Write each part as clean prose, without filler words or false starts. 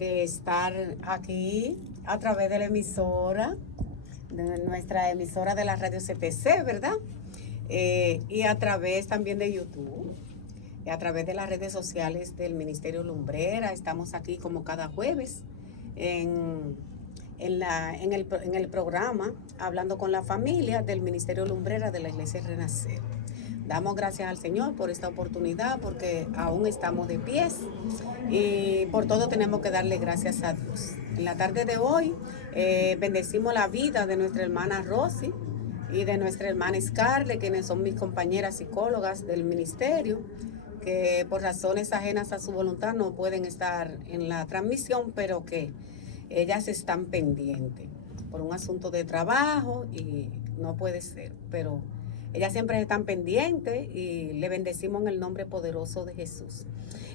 de estar aquí a través de la emisora, de nuestra emisora de la radio CTC, ¿verdad? Y a través también de YouTube, y a través de las redes sociales del Ministerio Lumbrera. Estamos aquí como cada jueves en, en el programa Hablando con la Familia del Ministerio Lumbrera de la Iglesia Renacer. Damos gracias al Señor por esta oportunidad, porque aún estamos de pies y por todo tenemos que darle gracias a Dios. En la tarde de hoy bendecimos la vida de nuestra hermana Rosy y de nuestra hermana Scarlett, quienes son mis compañeras psicólogas del ministerio, que por razones ajenas a su voluntad no pueden estar en la transmisión, pero que ellas están pendientes por un asunto de trabajo y no puede ser, pero ellas siempre están pendientes y le bendecimos en el nombre poderoso de Jesús.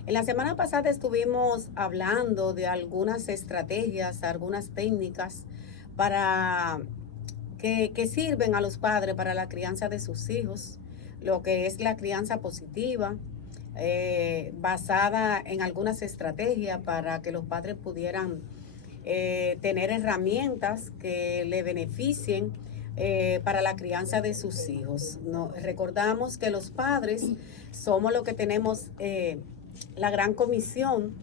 En la semana pasada estuvimos hablando de algunas estrategias, algunas técnicas para que sirven a los padres para la crianza de sus hijos, lo que es la crianza positiva, basada en algunas estrategias para que los padres pudieran tener herramientas que le beneficien para la crianza de sus hijos. No, recordamos que los padres somos los que tenemos la gran comisión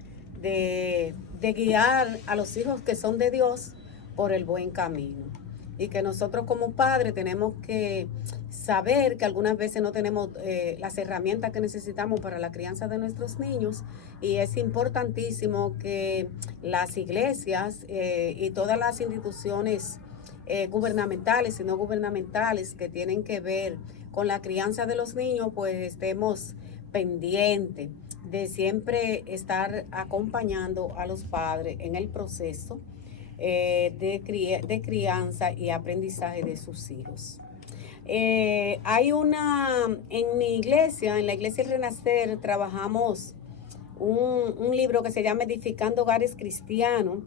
de guiar a los hijos que son de Dios por el buen camino. Y que nosotros como padres tenemos que saber que algunas veces no tenemos las herramientas que necesitamos para la crianza de nuestros niños, y es importantísimo que las iglesias y todas las instituciones gubernamentales y no gubernamentales que tienen que ver con la crianza de los niños, pues estemos pendientes de siempre estar acompañando a los padres en el proceso de crianza y aprendizaje de sus hijos. Hay en mi iglesia, en la iglesia Renacer, trabajamos un libro que se llama Edificando Hogares Cristianos,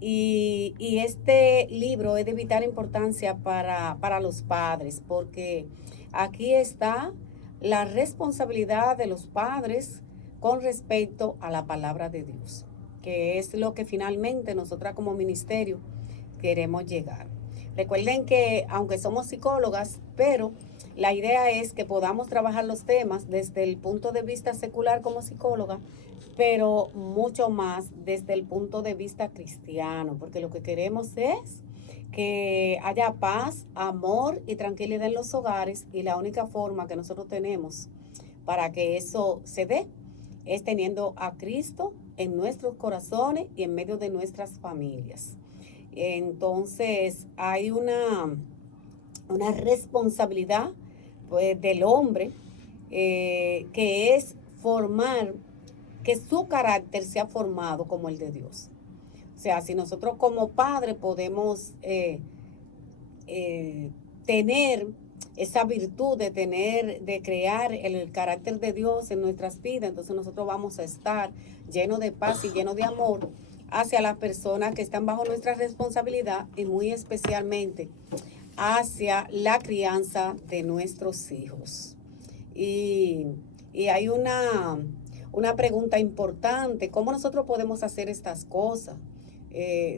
y este libro es de vital importancia para los padres, porque aquí está la responsabilidad de los padres con respecto a la palabra de Dios, que es lo que finalmente nosotras como ministerio queremos llegar. Recuerden que aunque somos psicólogas, pero la idea es que podamos trabajar los temas desde el punto de vista secular como psicóloga, pero mucho más desde el punto de vista cristiano, porque lo que queremos es que haya paz, amor y tranquilidad en los hogares, y la única forma que nosotros tenemos para que eso se dé es teniendo a Cristo en nuestros corazones y en medio de nuestras familias. Entonces hay una responsabilidad, pues, del hombre, que es formar, que su carácter sea formado como el de Dios. O sea, si nosotros como padres podemos tener esa virtud de crear el carácter de Dios en nuestras vidas, entonces nosotros vamos a estar llenos de paz y llenos de amor hacia las personas que están bajo nuestra responsabilidad, y muy especialmente hacia la crianza de nuestros hijos. Y hay una pregunta importante: ¿cómo nosotros podemos hacer estas cosas?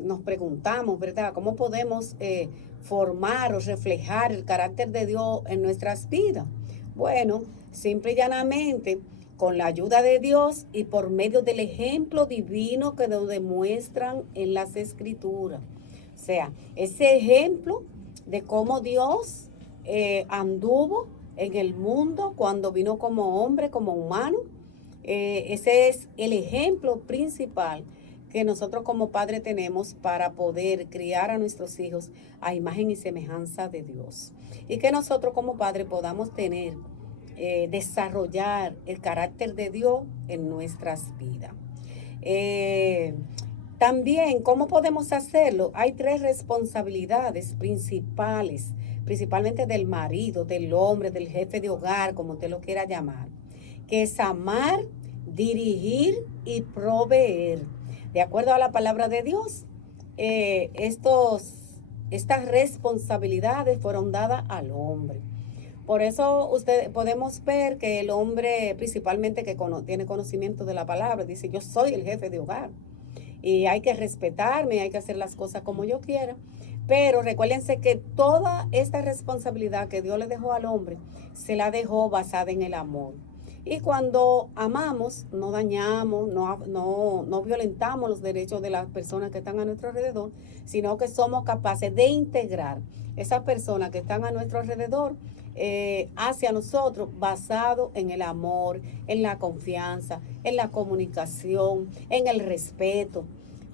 Nos preguntamos, ¿verdad? ¿Cómo podemos formar o reflejar el carácter de Dios en nuestras vidas? Bueno, simple y llanamente, con la ayuda de Dios y por medio del ejemplo divino que nos demuestran en las Escrituras. O sea, ese ejemplo de cómo Dios anduvo en el mundo cuando vino como hombre, como humano. Ese es el ejemplo principal que nosotros como padres tenemos para poder criar a nuestros hijos a imagen y semejanza de Dios. Y que nosotros como padres podamos tener, desarrollar el carácter de Dios en nuestras vidas. También, ¿cómo podemos hacerlo? Hay tres responsabilidades principales, principalmente del marido, del hombre, del jefe de hogar, como usted lo quiera llamar, que es amar, dirigir y proveer. De acuerdo a la palabra de Dios, estas responsabilidades fueron dadas al hombre. Por eso podemos ver que el hombre, principalmente que tiene conocimiento de la palabra, dice: yo soy el jefe de hogar. y hay que respetarme, hay que hacer las cosas como yo quiera. Pero recuérdense que toda esta responsabilidad que Dios le dejó al hombre, se la dejó basada en el amor. Y cuando amamos, no dañamos, no violentamos los derechos de las personas que están a nuestro alrededor, sino que somos capaces de integrar esas personas que están a nuestro alrededor hacia nosotros, basado en el amor, en la confianza, en la comunicación, en el respeto.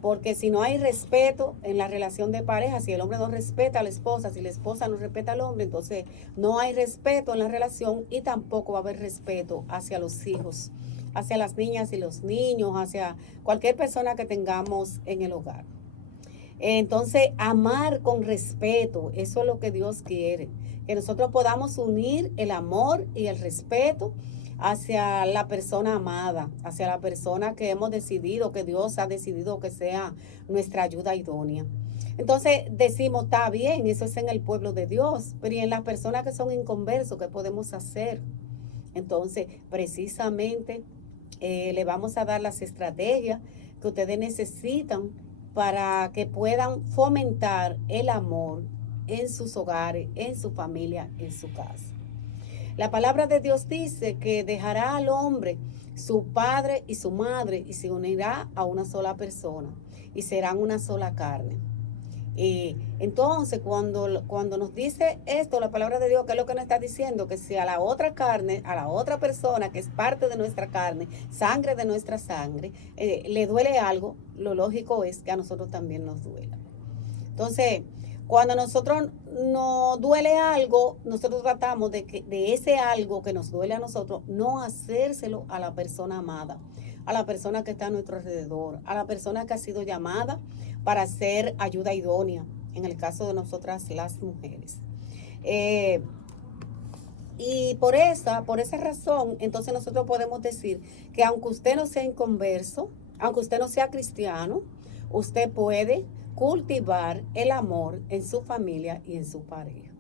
Porque si no hay respeto en la relación de pareja, si el hombre no respeta a la esposa, si la esposa no respeta al hombre, entonces no hay respeto en la relación y tampoco va a haber respeto hacia los hijos, hacia las niñas y los niños, hacia cualquier persona que tengamos en el hogar. Entonces, amar con respeto, eso es lo que Dios quiere, que nosotros podamos unir el amor y el respeto hacia la persona amada, hacia la persona que hemos decidido, que Dios ha decidido que sea nuestra ayuda idónea. Entonces decimos, está bien, eso es en el pueblo de Dios, pero ¿y en las personas que son inconversos, qué podemos hacer? Entonces, precisamente le vamos a dar las estrategias que ustedes necesitan para que puedan fomentar el amor en sus hogares, en su familia, en su casa. La palabra de Dios dice que dejará al hombre su padre y su madre y se unirá a una sola persona y serán una sola carne. Y entonces cuando nos dice esto, la palabra de Dios, ¿qué es lo que nos está diciendo? Que si a la otra carne, a la otra persona que es parte de nuestra carne, sangre de nuestra sangre, le duele algo, lo lógico es que a nosotros también nos duela. Entonces, cuando a nosotros nos duele algo, nosotros tratamos de ese algo que nos duele a nosotros, no hacérselo a la persona amada, a la persona que está a nuestro alrededor, a la persona que ha sido llamada para ser ayuda idónea, en el caso de nosotras las mujeres. Y por esa razón, entonces nosotros podemos decir que aunque usted no sea inconverso, aunque usted no sea cristiano, usted puede cultivar el amor en su familia y en su pareja.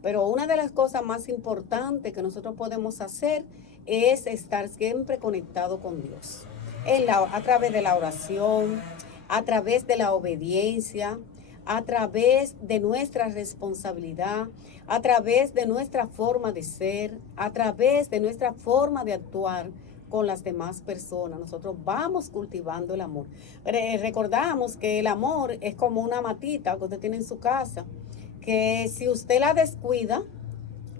Pero una de las cosas más importantes que nosotros podemos hacer es estar siempre conectado con Dios. A través de la oración, a través de la obediencia, a través de nuestra responsabilidad, a través de nuestra forma de ser, a través de nuestra forma de actuar con las demás personas. Nosotros vamos cultivando el amor. Recordamos que el amor es como una matita que usted tiene en su casa, que si usted la descuida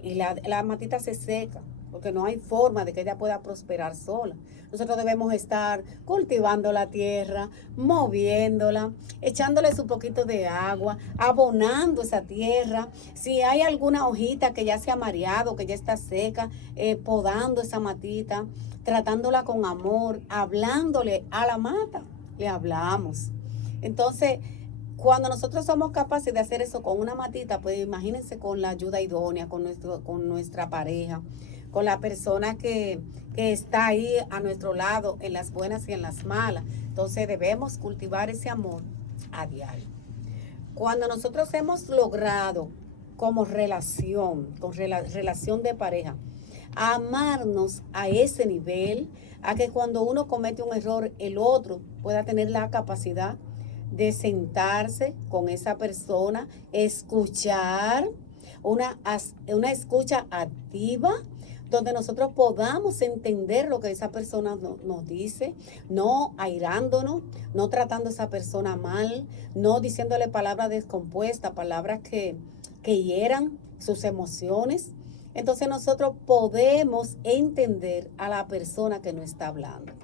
y la matita se seca, porque no hay forma de que ella pueda prosperar sola. Nosotros debemos estar cultivando la tierra, moviéndola, echándole su poquito de agua, abonando esa tierra. Si hay alguna hojita que ya se ha mareado, que ya está seca, podando esa matita, tratándola con amor, hablándole a la mata, le hablamos. Entonces, cuando nosotros somos capaces de hacer eso con una matita, pues imagínense con la ayuda idónea, con nuestra pareja, con la persona que está ahí a nuestro lado en las buenas y en las malas. Entonces debemos cultivar ese amor a diario. Cuando nosotros hemos logrado como relación, relación de pareja, amarnos a ese nivel, a que cuando uno comete un error, el otro pueda tener la capacidad de sentarse con esa persona, escuchar, una escucha activa, donde nosotros podamos entender lo que esa persona nos dice, no airándonos, no tratando a esa persona mal, no diciéndole palabras descompuestas, palabras que hieran sus emociones. Entonces nosotros podemos entender a la persona que nos está hablando.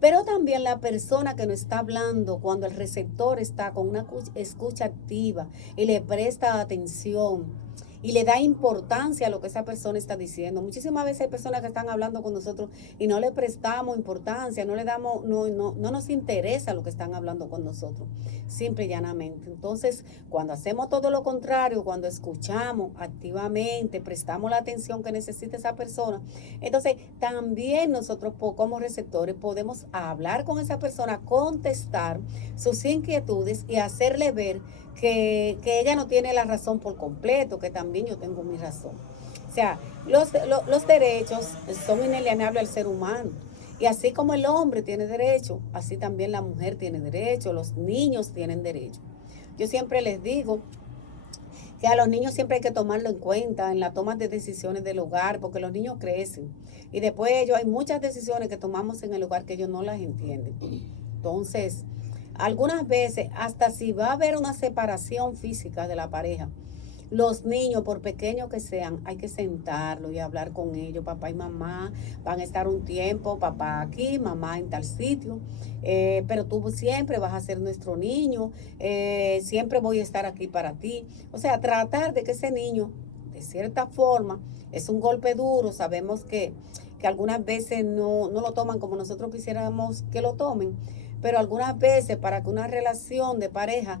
Pero también la persona que nos está hablando, cuando el receptor está con una escucha activa y le presta atención y le da importancia a lo que esa persona está diciendo. Muchísimas veces hay personas que están hablando con nosotros y no le prestamos importancia, no nos interesa lo que están hablando con nosotros, simple y llanamente. Entonces, cuando hacemos todo lo contrario, cuando escuchamos activamente, prestamos la atención que necesita esa persona, entonces también nosotros como receptores podemos hablar con esa persona, contestar sus inquietudes y hacerle ver que ella no tiene la razón por completo, que también yo tengo mi razón. O sea, los derechos son inalienables al ser humano. Y así como el hombre tiene derecho, así también la mujer tiene derecho, los niños tienen derecho. Yo siempre les digo que a los niños siempre hay que tomarlo en cuenta en la toma de decisiones del hogar, porque los niños crecen. Y después ellos hay muchas decisiones que tomamos en el hogar que ellos no las entienden. Entonces, algunas veces, hasta si va a haber una separación física de la pareja, los niños, por pequeños que sean, hay que sentarlos y hablar con ellos. Papá y mamá van a estar un tiempo, papá aquí, mamá en tal sitio, pero tú siempre vas a ser nuestro niño, siempre voy a estar aquí para ti. O sea, tratar de que ese niño, de cierta forma, es un golpe duro, sabemos que algunas veces no lo toman como nosotros quisiéramos que lo tomen, pero algunas veces para que una relación de pareja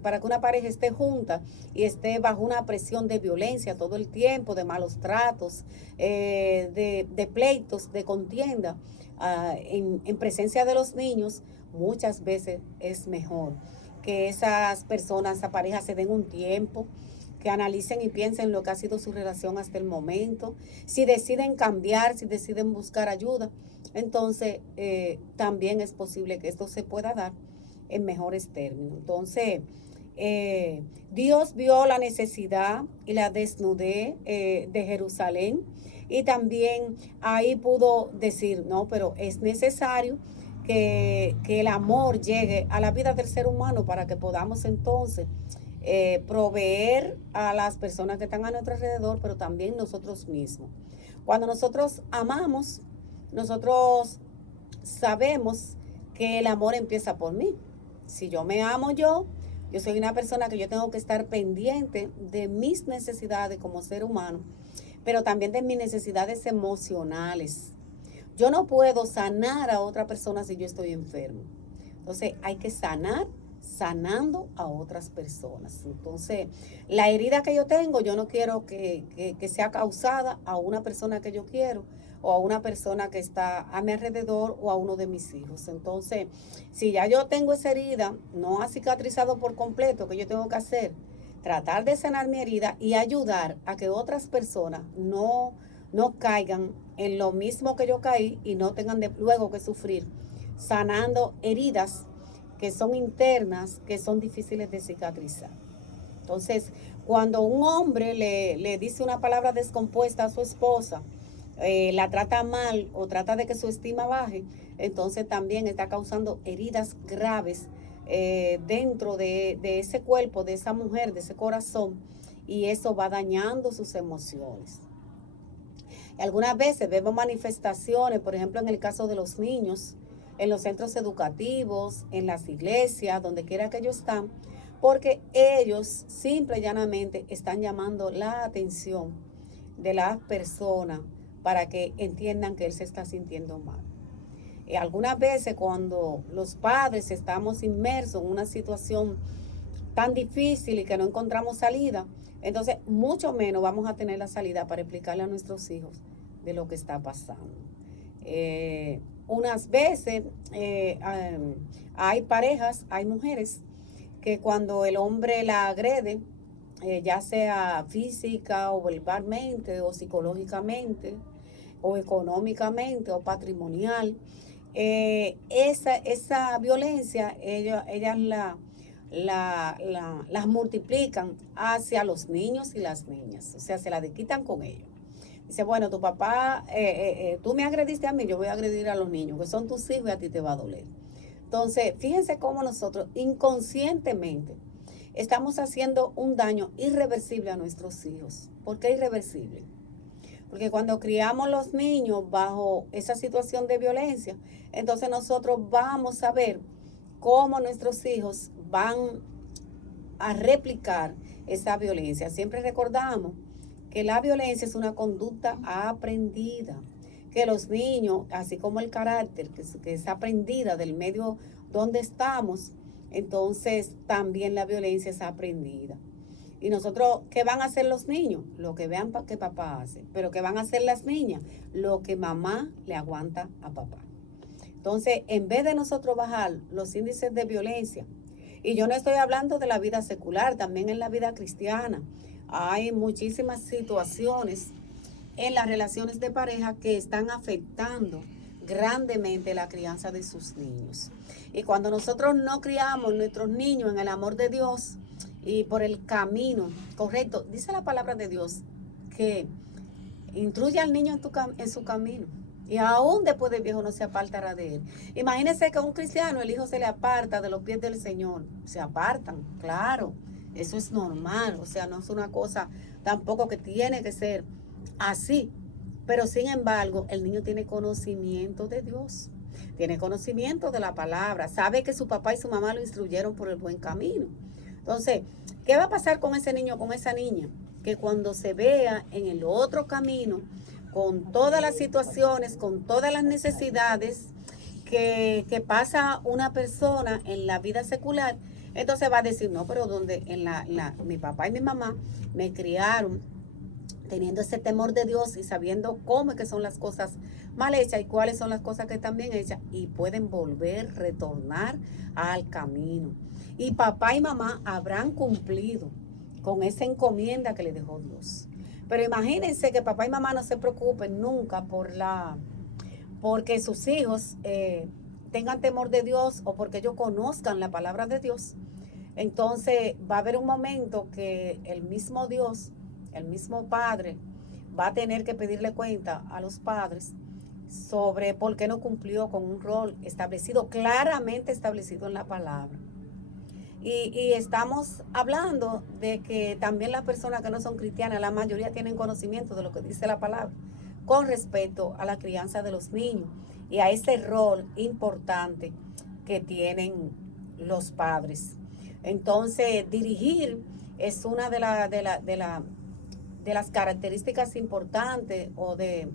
para que una pareja esté junta y esté bajo una presión de violencia todo el tiempo, de malos tratos, de pleitos, de contienda, en presencia de los niños, muchas veces es mejor que esas personas, esa pareja se den un tiempo, que analicen y piensen lo que ha sido su relación hasta el momento. Si deciden cambiar, si deciden buscar ayuda, entonces también es posible que esto se pueda dar en mejores términos. Entonces, Dios vio la necesidad y la desnudez de Jerusalén, y también ahí pudo decir, no, pero es necesario que el amor llegue a la vida del ser humano para que podamos entonces proveer a las personas que están a nuestro alrededor, pero también nosotros mismos. Cuando nosotros amamos, nosotros sabemos que el amor empieza por mí. Si yo me amo yo soy una persona que yo tengo que estar pendiente de mis necesidades como ser humano, pero también de mis necesidades emocionales. Yo no puedo sanar a otra persona si yo estoy enfermo. Entonces hay que sanando a otras personas. Entonces, la herida que yo tengo, yo no quiero que sea causada a una persona que yo quiero, o a una persona que está a mi alrededor, o a uno de mis hijos. Entonces, si ya yo tengo esa herida, no ha cicatrizado por completo, ¿qué yo tengo que hacer? Tratar de sanar mi herida y ayudar a que otras personas no caigan en lo mismo que yo caí y no tengan luego que sufrir, sanando heridas que son internas, que son difíciles de cicatrizar. Entonces, cuando un hombre le dice una palabra descompuesta a su esposa, la trata mal o trata de que su estima baje, entonces también está causando heridas graves dentro de ese cuerpo, de esa mujer, de ese corazón, y eso va dañando sus emociones. Algunas veces vemos manifestaciones, por ejemplo, en el caso de los niños, en los centros educativos, en las iglesias, donde quiera que ellos están, porque ellos simple y llanamente están llamando la atención de las personas para que entiendan que él se está sintiendo mal. Algunas veces cuando los padres estamos inmersos en una situación tan difícil y que no encontramos salida, entonces mucho menos vamos a tener la salida para explicarle a nuestros hijos de lo que está pasando. Unas veces hay parejas, hay mujeres que cuando el hombre la agrede, ya sea física o verbalmente o psicológicamente o económicamente o patrimonial, esa violencia ellas las multiplican hacia los niños y las niñas, o sea, se la quitan con ellos. Dice, bueno, tu papá, tú me agrediste a mí, yo voy a agredir a los niños, que son tus hijos y a ti te va a doler. Entonces, fíjense cómo nosotros inconscientemente estamos haciendo un daño irreversible a nuestros hijos. ¿Por qué irreversible? Porque cuando criamos los niños bajo esa situación de violencia, entonces nosotros vamos a ver cómo nuestros hijos van a replicar esa violencia. Siempre recordamos que la violencia es una conducta aprendida, que los niños, así como el carácter, que es aprendida del medio donde estamos, entonces también la violencia es aprendida. Y nosotros, ¿qué van a hacer los niños? Lo que vean que papá hace. Pero ¿qué van a hacer las niñas? Lo que mamá le aguanta a papá. Entonces, en vez de nosotros bajar los índices de violencia, y yo no estoy hablando de la vida secular, también en la vida cristiana, hay muchísimas situaciones en las relaciones de pareja que están afectando grandemente la crianza de sus niños. Y cuando nosotros no criamos nuestros niños en el amor de Dios y por el camino correcto, dice la palabra de Dios que instruye al niño en su camino. Y aún después de viejo no se apartará de él. Imagínense que a un cristiano el hijo se le aparta de los pies del Señor. Se apartan, claro. Eso es normal. O sea, no es una cosa tampoco que tiene que ser así. Pero sin embargo, el niño tiene conocimiento de Dios. Tiene conocimiento de la palabra. Sabe que su papá y su mamá lo instruyeron por el buen camino. Entonces, ¿qué va a pasar con ese niño, con esa niña? Que cuando se vea en el otro camino, con todas las situaciones, con todas las necesidades que pasa una persona en la vida secular, entonces va a decir, no, pero donde mi papá y mi mamá me criaron teniendo ese temor de Dios y sabiendo cómo es que son las cosas mal hechas y cuáles son las cosas que están bien hechas, y pueden retornar al camino. Y papá y mamá habrán cumplido con esa encomienda que le dejó Dios. Pero imagínense que papá y mamá no se preocupen nunca porque sus hijos tengan temor de Dios o porque ellos conozcan la palabra de Dios. Entonces va a haber un momento que el mismo Dios, el mismo Padre, va a tener que pedirle cuenta a los padres sobre por qué no cumplió con un rol establecido, claramente establecido en la palabra. Y estamos hablando de que también las personas que no son cristianas, la mayoría tienen conocimiento de lo que dice la palabra con respecto a la crianza de los niños y a ese rol importante que tienen los padres. Entonces, dirigir es una de las características importantes o de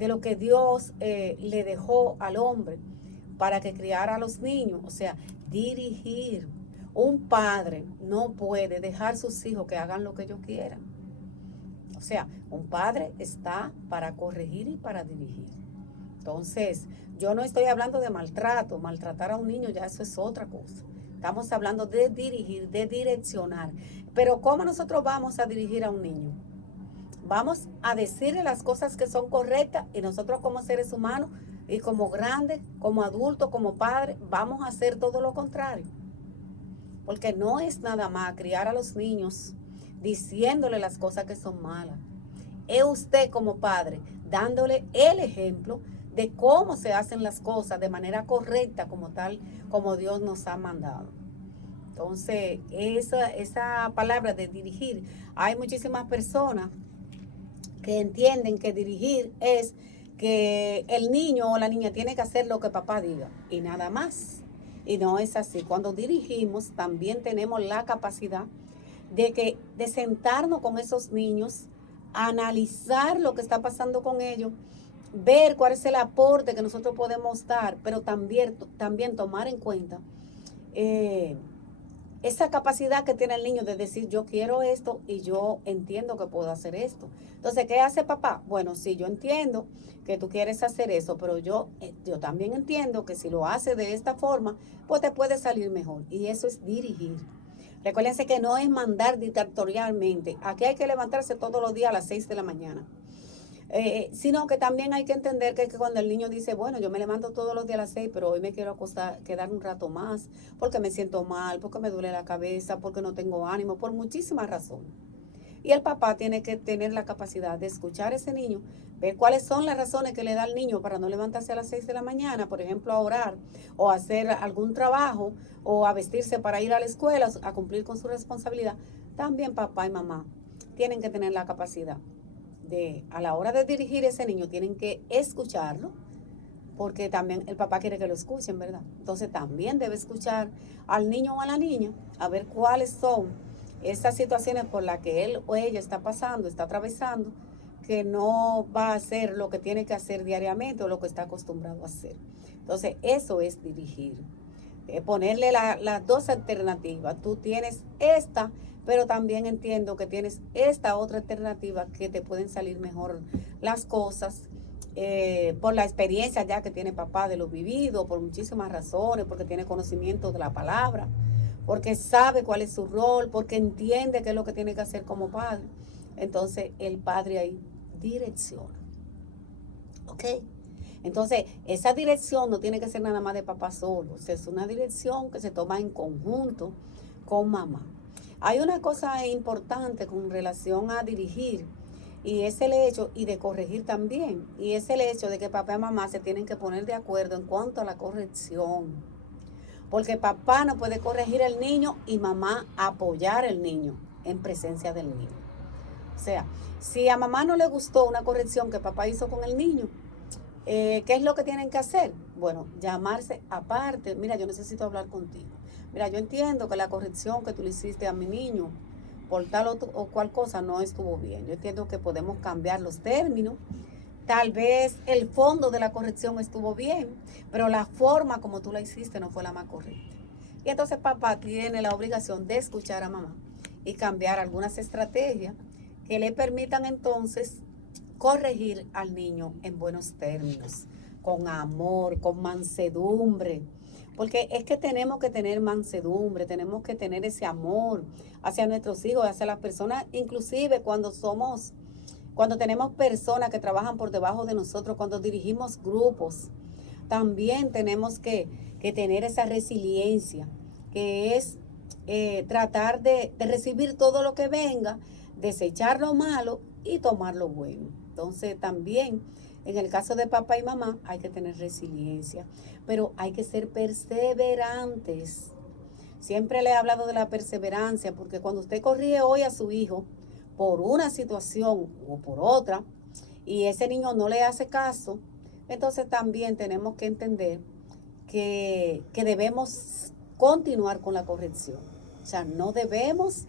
lo que Dios le dejó al hombre para que criara a los niños. O sea, dirigir. Un padre no puede dejar a sus hijos que hagan lo que ellos quieran. O sea, un padre está para corregir y para dirigir. Entonces, yo no estoy hablando de maltrato. Maltratar a un niño ya eso es otra cosa. Estamos hablando de dirigir, de direccionar. Pero ¿cómo nosotros vamos a dirigir a un niño? Vamos a decirle las cosas que son correctas y nosotros como seres humanos y como grandes, como adultos, como padres, vamos a hacer todo lo contrario. Porque no es nada más criar a los niños diciéndole las cosas que son malas. Es usted como padre dándole el ejemplo de cómo se hacen las cosas de manera correcta, como tal, como Dios nos ha mandado. Entonces, esa palabra de dirigir, hay muchísimas personas que entienden que dirigir es que el niño o la niña tiene que hacer lo que papá diga y nada más. Y no es así. Cuando dirigimos también tenemos la capacidad de sentarnos con esos niños, analizar lo que está pasando con ellos, ver cuál es el aporte que nosotros podemos dar, pero también tomar en cuenta esa capacidad que tiene el niño de decir yo quiero esto y yo entiendo que puedo hacer esto. Entonces, ¿qué hace papá? Bueno, sí, yo entiendo que tú quieres hacer eso, pero yo también entiendo que si lo haces de esta forma, pues te puede salir mejor. Y eso es dirigir. Recuérdense que no es mandar dictatorialmente. Aquí hay que levantarse todos los días a las 6 de la mañana. Sino que también hay que entender que cuando el niño dice, bueno, yo me levanto todos los días a las 6, pero hoy me quiero acostar, quedar un rato más, porque me siento mal, porque me duele la cabeza, porque no tengo ánimo, por muchísimas razones. Y el papá tiene que tener la capacidad de escuchar a ese niño, ver cuáles son las razones que le da al niño para no levantarse a las 6 de la mañana, por ejemplo, a orar, o a hacer algún trabajo, o a vestirse para ir a la escuela, a cumplir con su responsabilidad. También papá y mamá tienen que tener la capacidad a la hora de dirigir a ese niño, tienen que escucharlo, porque también el papá quiere que lo escuchen, ¿verdad? Entonces también debe escuchar al niño o a la niña, a ver cuáles son esas situaciones por las que él o ella está pasando, está atravesando, que no va a hacer lo que tiene que hacer diariamente o lo que está acostumbrado a hacer. Entonces eso es dirigir. Ponerle las dos alternativas. Tú tienes esta, pero también entiendo que tienes esta otra alternativa que te pueden salir mejor las cosas por la experiencia ya que tiene papá de lo vivido, por muchísimas razones, porque tiene conocimiento de la palabra, porque sabe cuál es su rol, porque entiende qué es lo que tiene que hacer como padre. Entonces el padre ahí direcciona. ¿Ok? Entonces, esa dirección no tiene que ser nada más de papá solo, o sea, es una dirección que se toma en conjunto con mamá. Hay una cosa importante con relación a dirigir, y es el hecho, y de corregir también, y es el hecho de que papá y mamá se tienen que poner de acuerdo en cuanto a la corrección. Porque papá no puede corregir al niño y mamá apoyar al niño en presencia del niño. O sea, si a mamá no le gustó una corrección que papá hizo con el niño, ¿qué es lo que tienen que hacer? Bueno, llamarse aparte. Mira, yo necesito hablar contigo. Mira, yo entiendo que la corrección que tú le hiciste a mi niño por tal o cual cosa no estuvo bien. Yo entiendo que podemos cambiar los términos. Tal vez el fondo de la corrección estuvo bien, pero la forma como tú la hiciste no fue la más correcta. Y entonces papá tiene la obligación de escuchar a mamá y cambiar algunas estrategias que le permitan entonces corregir al niño en buenos términos, con amor, con mansedumbre. Porque es que tenemos que tener mansedumbre, tenemos que tener ese amor hacia nuestros hijos, hacia las personas, inclusive cuando tenemos personas que trabajan por debajo de nosotros, cuando dirigimos grupos, también tenemos que tener esa resiliencia, que es tratar de recibir todo lo que venga, desechar lo malo y tomar lo bueno. Entonces también en el caso de papá y mamá hay que tener resiliencia, pero hay que ser perseverantes. Siempre le he hablado de la perseverancia, porque cuando usted corrige hoy a su hijo por una situación o por otra, y ese niño no le hace caso, entonces también tenemos que entender que debemos continuar con la corrección. O sea, no debemos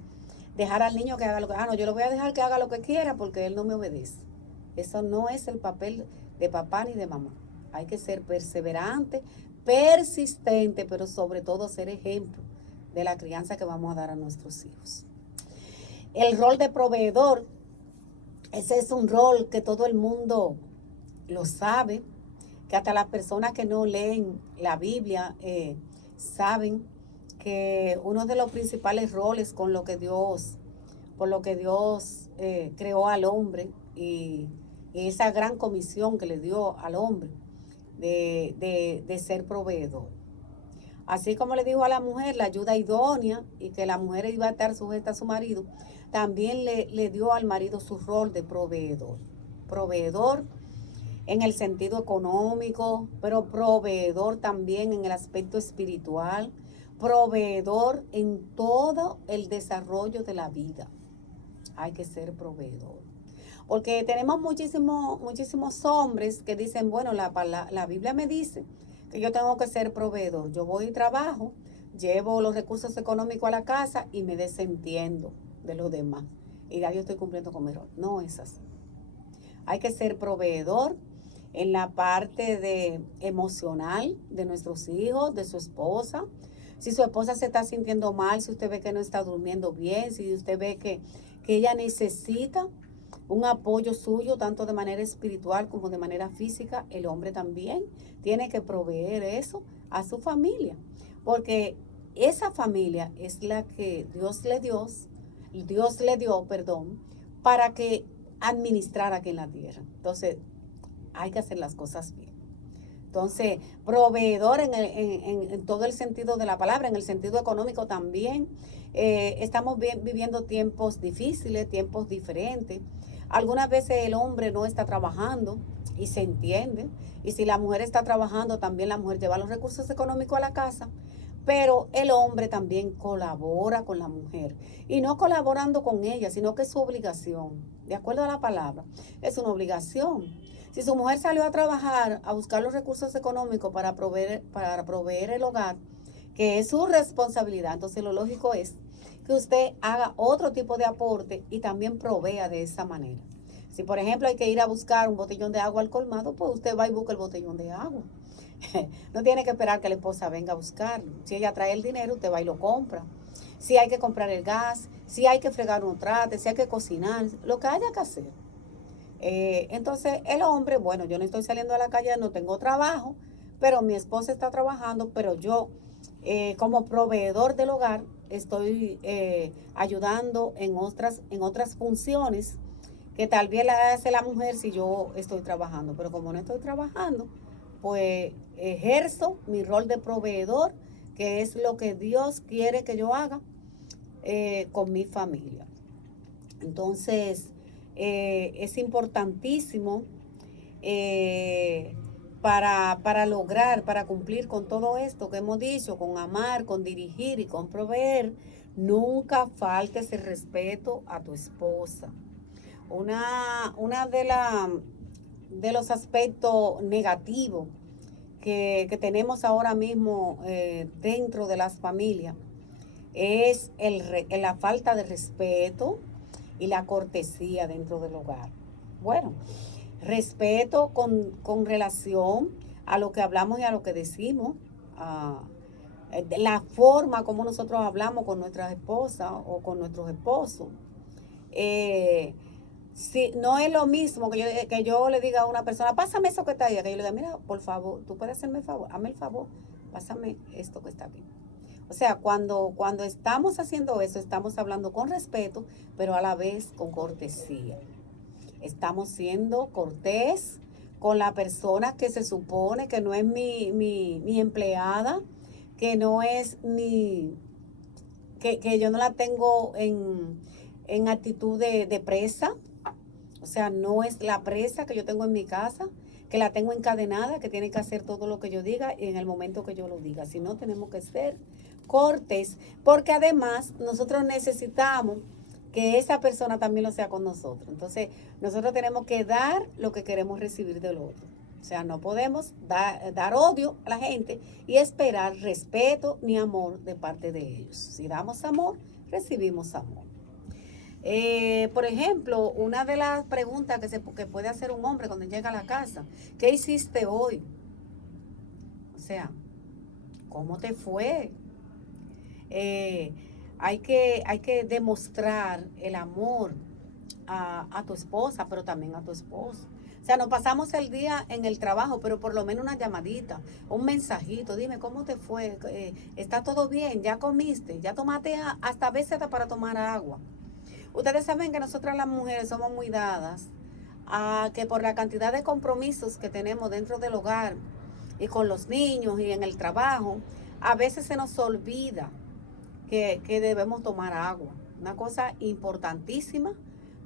dejar al niño que haga lo que... no, yo lo voy a dejar que haga lo que quiera porque él no me obedece. Eso no es el papel de papá ni de mamá. Hay que ser perseverante, persistente, pero sobre todo ser ejemplo de la crianza que vamos a dar a nuestros hijos. El rol de proveedor, ese es un rol que todo el mundo lo sabe, que hasta las personas que no leen la Biblia saben que uno de los principales roles por lo que Dios creó al hombre y esa gran comisión que le dio al hombre de ser proveedor. Así como le dijo a la mujer la ayuda idónea y que la mujer iba a estar sujeta a su marido, también le dio al marido su rol de proveedor. Proveedor en el sentido económico, pero proveedor también en el aspecto espiritual, proveedor en todo el desarrollo de la vida. Hay que ser proveedor. Porque tenemos muchísimos hombres que dicen, bueno, la Biblia me dice que yo tengo que ser proveedor. Yo voy y trabajo, llevo los recursos económicos a la casa y me desentiendo de los demás. Y ya yo estoy cumpliendo con mi rol. No es así. Hay que ser proveedor en la parte de emocional de nuestros hijos, de su esposa. Si su esposa se está sintiendo mal, si usted ve que no está durmiendo bien, si usted ve que ella necesita un apoyo suyo, tanto de manera espiritual como de manera física, el hombre también tiene que proveer eso a su familia, porque esa familia es la que Dios le dio, para que administrara aquí en la tierra. Entonces, hay que hacer las cosas bien. Entonces, proveedor en todo el sentido de la palabra, en el sentido económico también. Estamos viviendo tiempos difíciles, tiempos diferentes. Algunas veces el hombre no está trabajando y se entiende. Y si la mujer está trabajando, también la mujer lleva los recursos económicos a la casa. Pero el hombre también colabora con la mujer. Y no colaborando con ella, sino que es su obligación. De acuerdo a la palabra, es una obligación. Si su mujer salió a trabajar, a buscar los recursos económicos para proveer el hogar, que es su responsabilidad, entonces lo lógico es que usted haga otro tipo de aporte y también provea de esa manera. Si por ejemplo hay que ir a buscar un botellón de agua al colmado, pues usted va y busca el botellón de agua. No tiene que esperar que la esposa venga a buscarlo. Si ella trae el dinero, usted va y lo compra. Si hay que comprar el gas, si hay que fregar un trate, si hay que cocinar, lo que haya que hacer. Entonces el hombre, bueno, yo no estoy saliendo a la calle, no tengo trabajo, pero mi esposa está trabajando, pero yo como proveedor del hogar estoy ayudando en otras funciones que tal vez la hace la mujer si yo estoy trabajando, pero como no estoy trabajando, pues ejerzo mi rol de proveedor, que es lo que Dios quiere que yo haga con mi familia. Entonces, es importantísimo eh, para lograr, para cumplir con todo esto que hemos dicho, con amar, con dirigir y con proveer, nunca faltes el respeto a tu esposa. Una de los aspectos negativos que tenemos ahora mismo dentro de las familias es la falta de respeto y la cortesía dentro del hogar. Bueno, respeto con relación a lo que hablamos y a lo que decimos, a la forma como nosotros hablamos con nuestras esposas o con nuestros esposos. Eh, si, no es lo mismo que yo le diga a una persona, pásame eso que está ahí, que yo le diga, mira, por favor, tú puedes hacerme el favor, hazme el favor, pásame esto que está aquí. O sea, cuando estamos haciendo eso, estamos hablando con respeto, pero a la vez con cortesía. Estamos siendo cortés con la persona que se supone que no es mi empleada, que no es que yo no la tengo en actitud de presa. O sea, no es la presa que yo tengo en mi casa, que la tengo encadenada, que tiene que hacer todo lo que yo diga en el momento que yo lo diga. Si no, tenemos que ser cortés, porque además nosotros necesitamos que esa persona también lo sea con nosotros. Entonces, nosotros tenemos que dar lo que queremos recibir del otro. O sea, no podemos dar odio a la gente y esperar respeto ni amor de parte de ellos. Si damos amor, recibimos amor. Por ejemplo, una de las preguntas que puede hacer un hombre cuando llega a la casa, ¿qué hiciste hoy? O sea, ¿cómo te fue? Eh, hay que demostrar el amor a tu esposa, pero también a tu esposo. O sea, nos pasamos el día en el trabajo, pero por lo menos una llamadita, un mensajito, dime cómo te fue, está todo bien, ya comiste, ya tomaste hasta a veces hasta para tomar agua. Ustedes saben que nosotras las mujeres somos muy dadas a que por la cantidad de compromisos que tenemos dentro del hogar y con los niños y en el trabajo, a veces se nos olvida que debemos tomar agua. Una cosa importantísima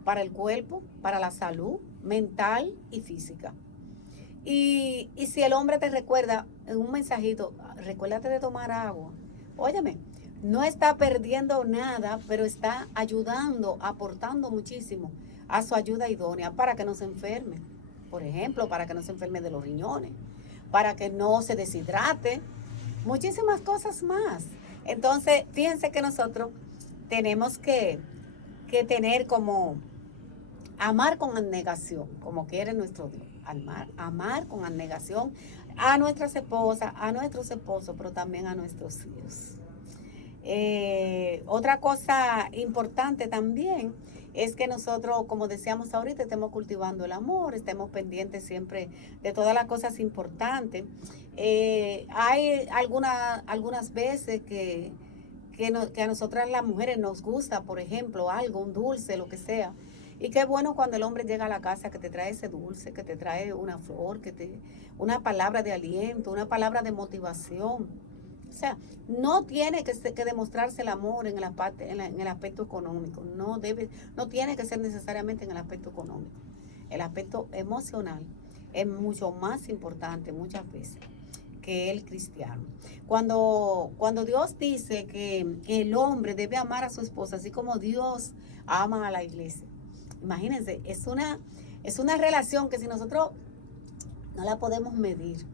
para el cuerpo, para la salud mental y física. Y si el hombre te recuerda en un mensajito, recuérdate de tomar agua. Óyeme, no está perdiendo nada, pero está ayudando, aportando muchísimo a su ayuda idónea para que no se enferme. Por ejemplo, para que no se enferme de los riñones, para que no se deshidrate, muchísimas cosas más. Entonces, fíjense que nosotros tenemos que tener como amar con abnegación, como quiere nuestro Dios. Amar con abnegación a nuestras esposas, a nuestros esposos, pero también a nuestros hijos. Otra cosa importante también es que nosotros, como decíamos ahorita, estemos cultivando el amor, estemos pendientes siempre de todas las cosas importantes. Hay algunas veces que a nosotras las mujeres nos gusta, por ejemplo, algo, un dulce, lo que sea. Y qué bueno cuando el hombre llega a la casa que te trae ese dulce, que te trae una flor, una palabra de aliento, una palabra de motivación. O sea, no tiene que demostrarse el amor en en el aspecto económico. No tiene que ser necesariamente en el aspecto económico. El aspecto emocional es mucho más importante muchas veces que el cristiano. Cuando Dios dice que el hombre debe amar a su esposa, así como Dios ama a la iglesia. Imagínense, es una relación que si nosotros no la podemos medir,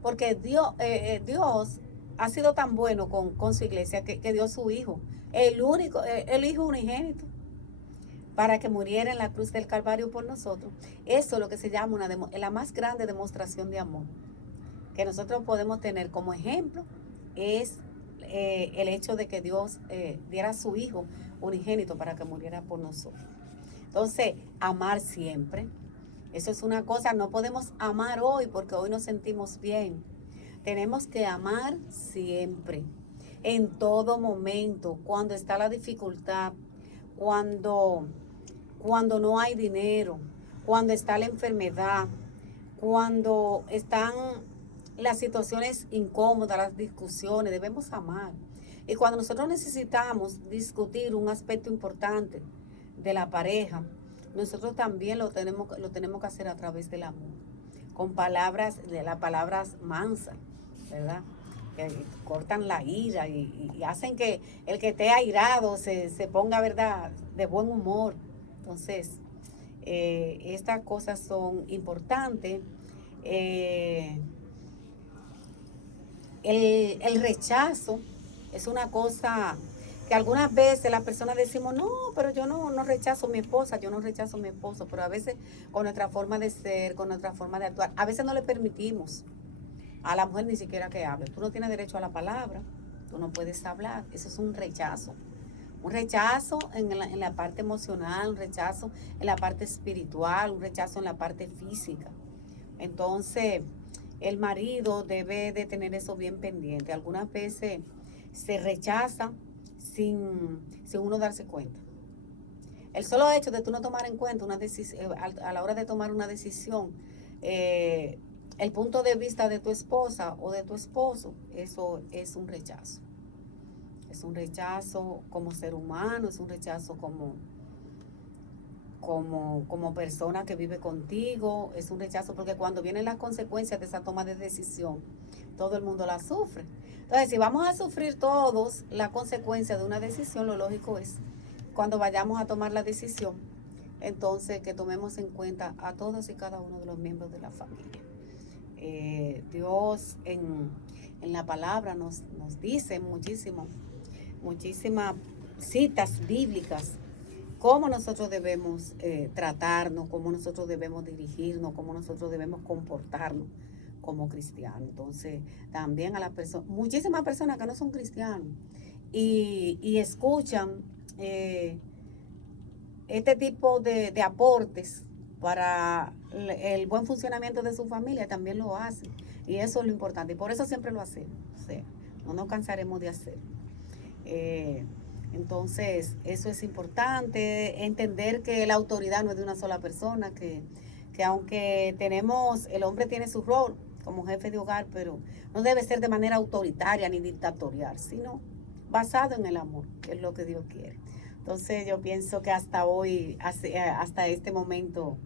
porque Dios ha sido tan bueno con su iglesia que dio su hijo, el hijo unigénito, para que muriera en la cruz del Calvario por nosotros. Eso es lo que se llama la más grande demostración de amor que nosotros podemos tener como ejemplo, es el hecho de que Dios diera a su hijo unigénito para que muriera por nosotros. Entonces, amar siempre. Eso es una cosa, no podemos amar hoy porque hoy nos sentimos bien. Tenemos que amar siempre, en todo momento, cuando está la dificultad, cuando, cuando no hay dinero, cuando está la enfermedad, cuando están las situaciones incómodas, las discusiones, debemos amar. Y cuando nosotros necesitamos discutir un aspecto importante de la pareja, nosotros también lo tenemos que hacer a través del amor, con palabras, de las palabras mansas, ¿verdad? Que cortan la ira y hacen que el que esté airado se ponga, ¿verdad?, de buen humor. Entonces, estas cosas son importantes. Eh, el rechazo es una cosa que algunas veces las personas decimos, no, pero yo no rechazo a mi esposa, yo no rechazo a mi esposo, pero a veces con nuestra forma de ser, con nuestra forma de actuar, a veces no le permitimos a la mujer ni siquiera que hable. Tú no tienes derecho a la palabra, tú no puedes hablar, eso es un rechazo. Un rechazo en la parte emocional, un rechazo en la parte espiritual, un rechazo en la parte física. Entonces, el marido debe de tener eso bien pendiente. Algunas veces se rechaza sin uno darse cuenta. El solo hecho de tú no tomar en cuenta una decisión, a la hora de tomar una decisión, el punto de vista de tu esposa o de tu esposo, eso es un rechazo. Es un rechazo como ser humano, es un rechazo como persona que vive contigo, es un rechazo porque cuando vienen las consecuencias de esa toma de decisión, todo el mundo la sufre. Entonces, si vamos a sufrir todos la consecuencia de una decisión, lo lógico es, cuando vayamos a tomar la decisión, entonces que tomemos en cuenta a todos y cada uno de los miembros de la familia. Dios en la palabra nos dice muchísimas citas bíblicas, cómo nosotros debemos tratarnos, cómo nosotros debemos dirigirnos, cómo nosotros debemos comportarnos como cristianos. Entonces, también a las personas, muchísimas personas que no son cristianos y escuchan este tipo de aportes para el buen funcionamiento de su familia, también lo hacen. Y eso es lo importante. Y por eso siempre lo hacemos. O sea, no nos cansaremos de hacerlo. Entonces, eso es importante, entender que la autoridad no es de una sola persona, que aunque el hombre tiene su rol como jefe de hogar, pero no debe ser de manera autoritaria ni dictatorial, sino basado en el amor, que es lo que Dios quiere. Entonces, yo pienso que hasta hoy, hasta este momento,